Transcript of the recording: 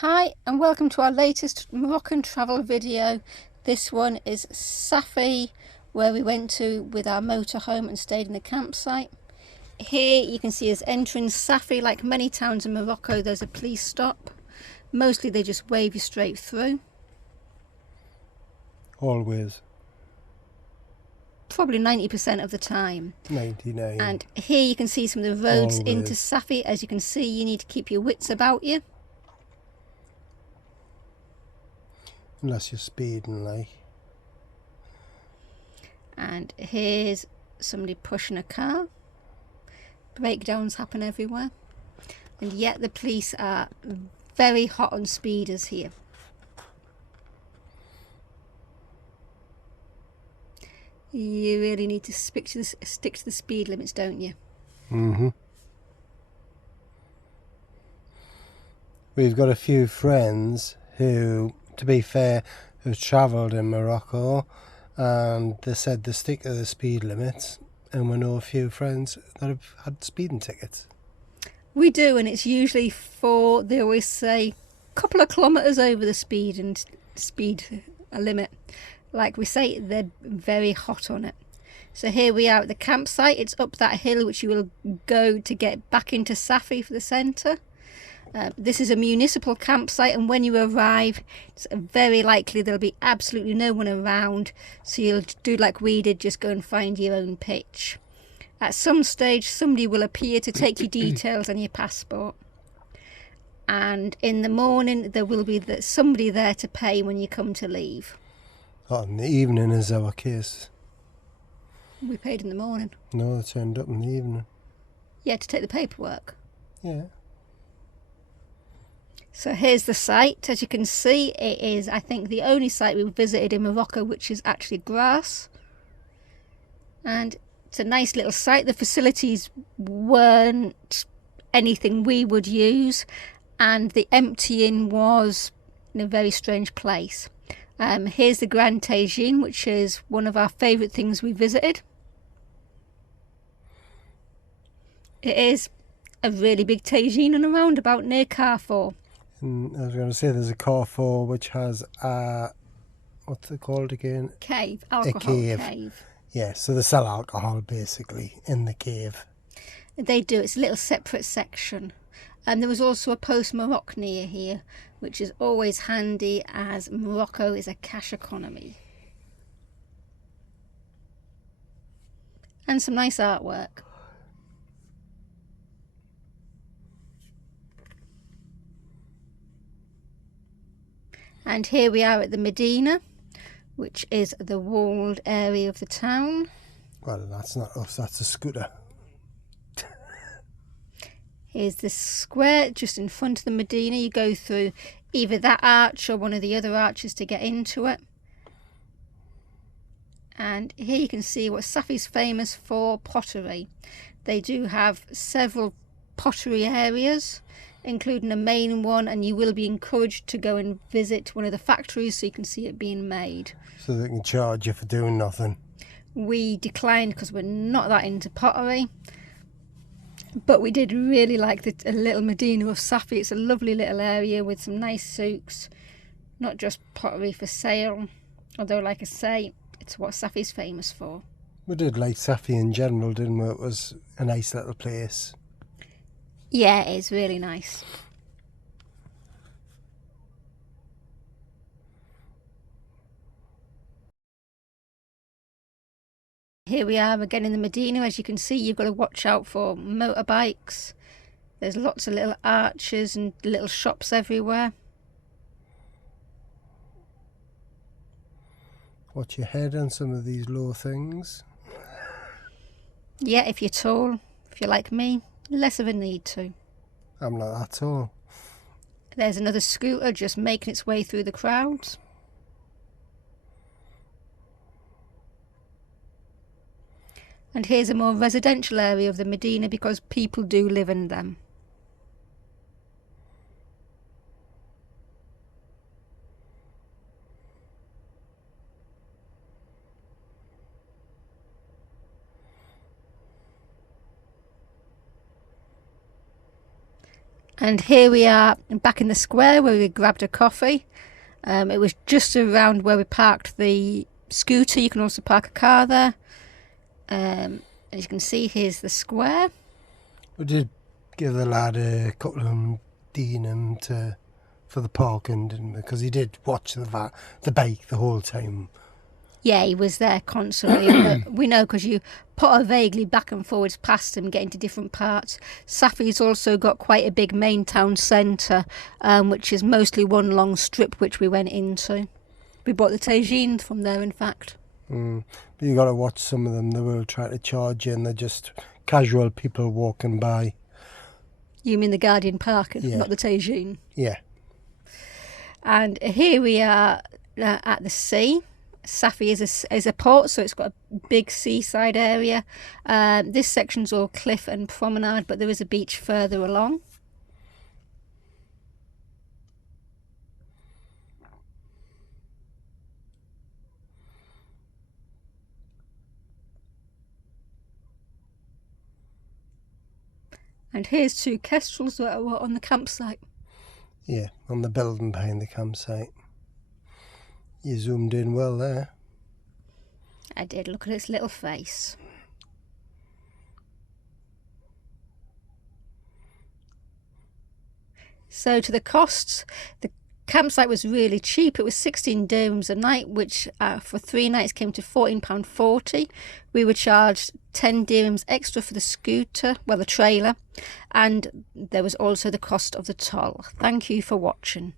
Hi and welcome to our latest Moroccan travel video. This one is Safi, where we went to with our motorhome and stayed in the campsite. Here you can see us entering Safi. Like many towns in Morocco, there's a police stop. Mostly they just wave you straight through. Always. Probably 90% of the time. 99. And here you can see some of the roads into Always. Safi. As you can see, you need to keep your wits about you. Unless you're speeding, like. And here's somebody pushing a car. Breakdowns happen everywhere. And yet the police are very hot on speeders here. You really need to stick to the speed limits, don't you? We've got a few friends who, to be fair, have travelled in Morocco, and they said they stick to the speed limits, and we know a few friends that have had speeding tickets. We do, and it's usually for, they always say, a couple of kilometres over the speed limit. Like we say, they're very hot on it. So here we are at the campsite. It's up that hill which you will go to get back into Safi for the centre. This is a municipal campsite, and when you arrive, it's very likely there'll be absolutely no one around, so you'll do like we did, just go and find your own pitch. At some stage somebody will appear to take your details and your passport, and in the morning there will be somebody there to pay when you come to leave. Oh, in the evening is our case. We paid in the morning. No, they turned up in the evening. Yeah, to take the paperwork. Yeah. So here's the site. As you can see, it is, I think, the only site we've visited in Morocco which is actually grass. And it's a nice little site. The facilities weren't anything we would use, and the emptying was in a very strange place. Here's the Grand Tajine, which is one of our favourite things we visited. It is a really big Tajine and a roundabout near Carrefour. And I was going to say there's a Carrefour which has a, what's it called again? Cave, alcohol cave. Yeah, so they sell alcohol basically in the cave. They do, it's a little separate section. And there was also a post Morocco near here, which is always handy as Morocco is a cash economy. And some nice artwork. And here we are at the Medina, which is the walled area of the town. Well, that's not us, that's a scooter. Here's this square just in front of the Medina. You go through either that arch or one of the other arches to get into it. And here you can see what Safi's famous for: pottery. They do have several pottery areas, including a main one, and you will be encouraged to go and visit one of the factories so you can see it being made. So they can charge you for doing nothing. We declined because we're not that into pottery, but we did really like the little Medina of Safi. It's a lovely little area with some nice souks, not just pottery for sale, although like I say, it's what Safi's famous for. We did like Safi in general, didn't we? It was a nice little place. Yeah, it is really nice. Here we are again in the Medina. As you can see, you've got to watch out for motorbikes. There's lots of little arches and little shops everywhere. Watch your head on some of these low things. Yeah, if you're tall, if you're like me, less of a need to. I'm not that tall. There's another scooter just making its way through the crowds. And here's a more residential area of the Medina because people do live in them. And here we are back in the square where we grabbed a coffee. It was just around where we parked the scooter. You can also park a car there. As you can see, here's the square. We did give the lad a couple of dirham for the parking, didn't we? Because he did watch the bike the whole time. Yeah, he was there constantly. We know because you putter vaguely back and forwards past him, getting to different parts. Safi's also got quite a big main town centre, which is mostly one long strip which we went into. We bought the Tajine from there, in fact. But you got to watch some of them. They will try to charge you, and they're just casual people walking by. You mean the Guardian Park, Yeah. not the Tajine? Yeah. And here we are at the sea. Safi is a port, so it's got a big seaside area. This section's all cliff and promenade, but there is a beach further along. And here's two kestrels that are on the campsite. Yeah, on the building behind the campsite. You zoomed in well there. I did. Look at its little face. So to the costs, the campsite was really cheap. It was 16 dirhams a night, which for 3 nights came to £14.40. We were charged 10 dirhams extra for the scooter, well, the trailer, and there was also the cost of the toll. Thank you for watching.